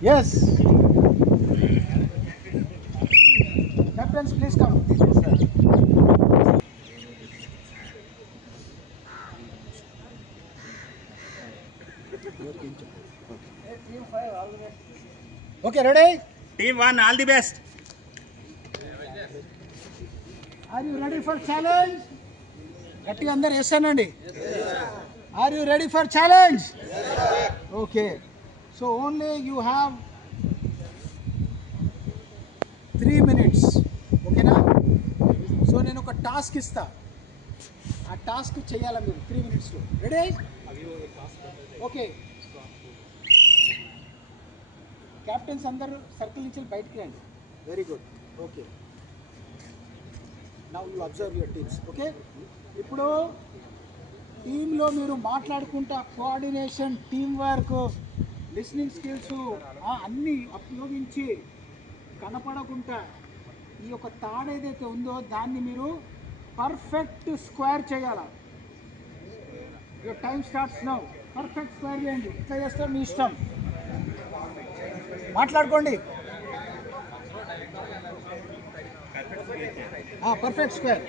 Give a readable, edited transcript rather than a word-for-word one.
Yes. Captains, please come. Okay, ready? Team 1, all the best. Are you ready for challenge? Gatti andar yes anandi. Are you ready for challenge? Yes. Okay. So only you have 3 minutes. Okay na? So nenu oka task ista. ఆ task చేయాలా మీరు 3 minutesలో. Ready? Okay. Captains అందరూ circle నుంచి బయటికి రండి. Very good. Okay. Now you observe your teams. Okay. ఇప్పుడు టీంలో మీరు మాట్లాడుకుంటా coordination, team work, listening skills అన్నీ ఉపయోగించి కనపడకుండా ఈ యొక్క తాడు ఏదైతే ఉందో దాన్ని మీరు పర్ఫెక్ట్ స్క్వేర్ చేయాలా. Your time starts now. Perfect square చేయండి. ఎట్లా చేస్తారు మీ ఇష్టం, మాట్లాడుకోండి. Perfect square.